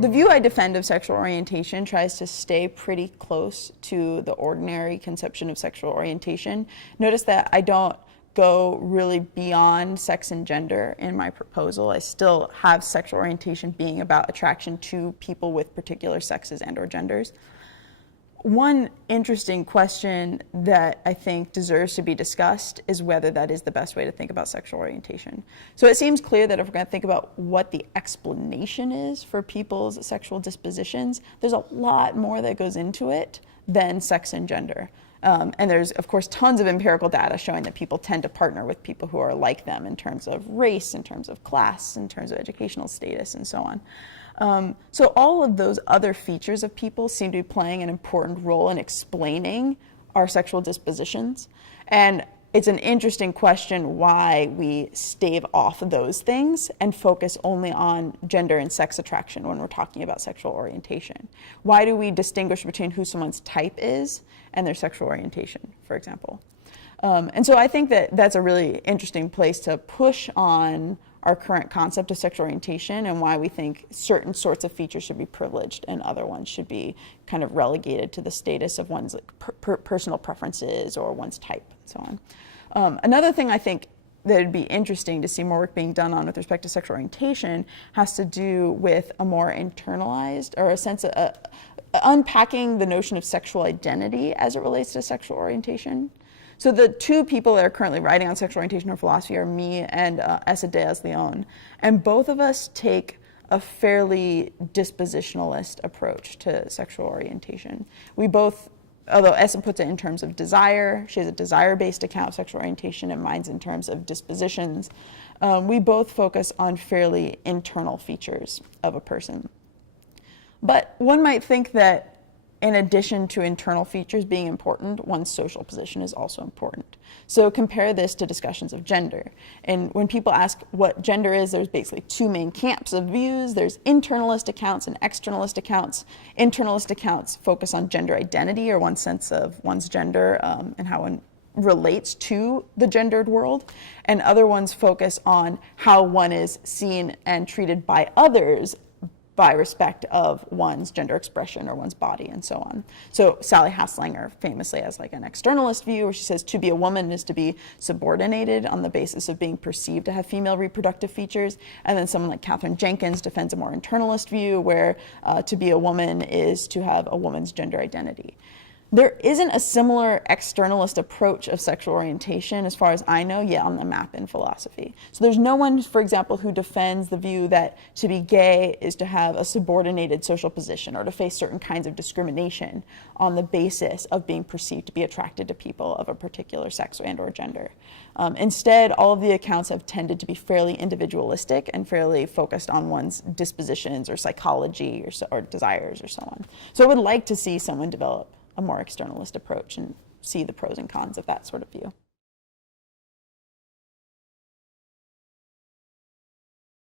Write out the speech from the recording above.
The view I defend of sexual orientation tries to stay pretty close to the ordinary conception of sexual orientation. Notice that I don't go really beyond sex and gender in my proposal. I still have sexual orientation being about attraction to people with particular sexes and or genders. One interesting question that I think deserves to be discussed is whether that is the best way to think about sexual orientation. So it seems clear that if we're going to think about what the explanation is for people's sexual dispositions, there's a lot more that goes into it than sex and gender. And there's, of course, tons of empirical data showing that people tend to partner with people who are like them in terms of race, in terms of class, in terms of educational status, and so on. So all of those other features of people seem to be playing an important role in explaining our sexual dispositions. And it's an interesting question why we stave off those things and focus only on gender and sex attraction when we're talking about sexual orientation. Why do we distinguish between who someone's type is and their sexual orientation, for example? And so I think that that's a really interesting place to push on our current concept of sexual orientation and why we think certain sorts of features should be privileged and other ones should be kind of relegated to the status of one's personal preferences or one's type and so on. Another thing I think that would be interesting to see more work being done on with respect to sexual orientation has to do with a more internalized or a sense of unpacking the notion of sexual identity as it relates to sexual orientation. So the two people that are currently writing on sexual orientation or philosophy are me and Essa Diaz-Leon. And both of us take a fairly dispositionalist approach to sexual orientation. We both, although Essa puts it in terms of desire, she has a desire-based account of sexual orientation, and mine's in terms of dispositions. We both focus on fairly internal features of a person. But one might think that in addition to internal features being important, one's social position is also important. So compare this to discussions of gender. And when people ask what gender is, there's basically two main camps of views. There's internalist accounts and externalist accounts. Internalist accounts focus on gender identity or one's sense of one's gender and how one relates to the gendered world. And other ones focus on how one is seen and treated by others by respect of one's gender expression or one's body and so on. So Sally Haslanger famously has like an externalist view where she says to be a woman is to be subordinated on the basis of being perceived to have female reproductive features. And then someone like Katherine Jenkins defends a more internalist view where to be a woman is to have a woman's gender identity. There isn't a similar externalist approach of sexual orientation, as far as I know, yet on the map in philosophy. So there's no one, for example, who defends the view that to be gay is to have a subordinated social position or to face certain kinds of discrimination on the basis of being perceived to be attracted to people of a particular sex and or gender. Instead, all of the accounts have tended to be fairly individualistic and fairly focused on one's dispositions or psychology or desires or so on. So I would like to see someone develop a more externalist approach and see the pros and cons of that sort of view.